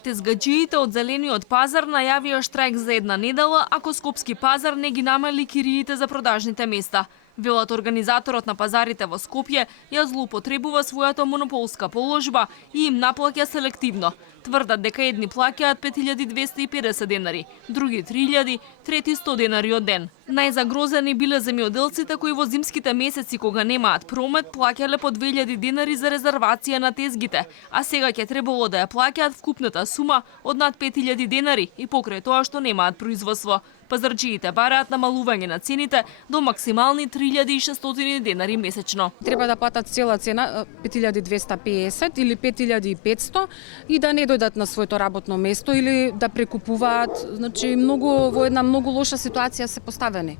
Тезгаџиите од Зелениот пазар најавија штрajk за една недела ако Скопски пазар не ги намали кириите за продажните места. Велат организаторот на пазарите во Скопје ја злоупотребува својата монополска положба и им наплаќа селективно. Тврдат дека едни плаќаат 5250 денари, други 3000, трети 100 денари од ден. Најзагрозени биле земјоделците кои во зимските месеци кога немаат промет плаќале по 2000 денари за резервација на тезгите, а сега ќе требало да ја плаќаат вкупната сума од над 5000 денари и покрај тоа што немаат производство. Пазарджиите бараат намалување на цените до максимални 3600 денари месечно. Треба да платат цела цена 5250 или 5500 и да не дојдат на своето работно место или да прекупуваат. Значи во една многу лоша ситуација се поставени.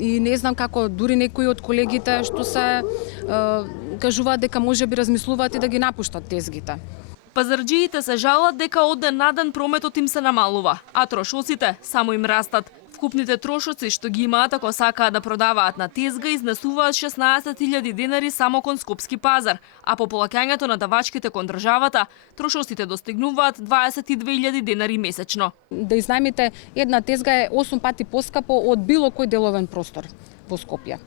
И не знам како дури некои од колегите што се кажуваат дека можеби размислуваат и да ги напуштат тезгите. Пазарджиите се жалат дека од ден на ден прометот им се намалува, а трошоците само им растат. Вкупните трошоци што ги имаат ако сакаат да продаваат на тезга изнесуваат 16.000 денари само кон Скопски пазар, а по плаќањето на давачките кон државата, трошоците достигнуваат 22.000 денари месечно. Да изнајмите една тезга е 8 пати поскапо од било кој деловен простор во Скопје.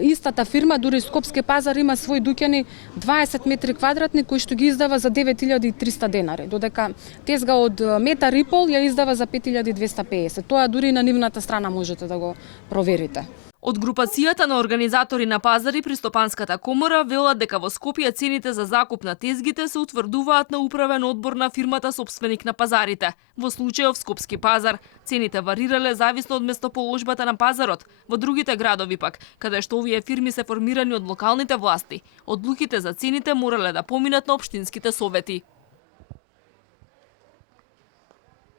Истата фирма, дури Скопски пазар, има свои дуќани 20 метри квадратни кои што ги издава за 9300 денари, додека тезга од метар и пол ја издава за 5250. Тоа дури на нивната страна можете да го проверите. Од групацијата на организатори на пазари при Стопанската комора велат дека во Скопје цените за закуп на тезгите се утврдуваат на управен одбор на фирмата собственик на пазарите. Во случајов Скопски пазар цените варирале зависно од местоположбата на пазарот. Во другите градови пак, каде што овие фирми се формирани од локалните власти, одлуките за цените морале да поминат на општинските совети.